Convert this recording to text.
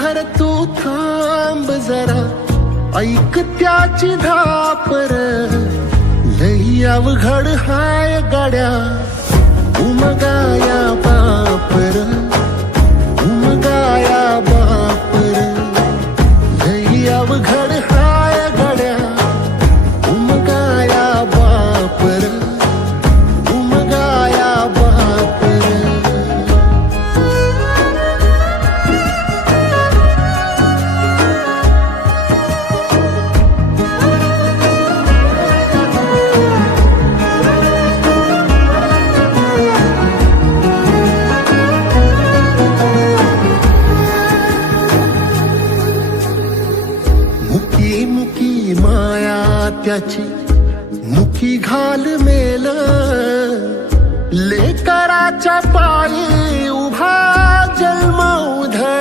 क्षणभर तू थांब जरा, ऐक त्याची धापर, लई अवघड हाय गाड्या उमगाया बापर, उमगाया बापर, लई अवघड हाय गाड्या उमगाया बापर, उमगाया बापर. मुकी मुकी माया त्याची, मुकी घाल मेल, लेकराच्या पायी उभा जन्म उधळ,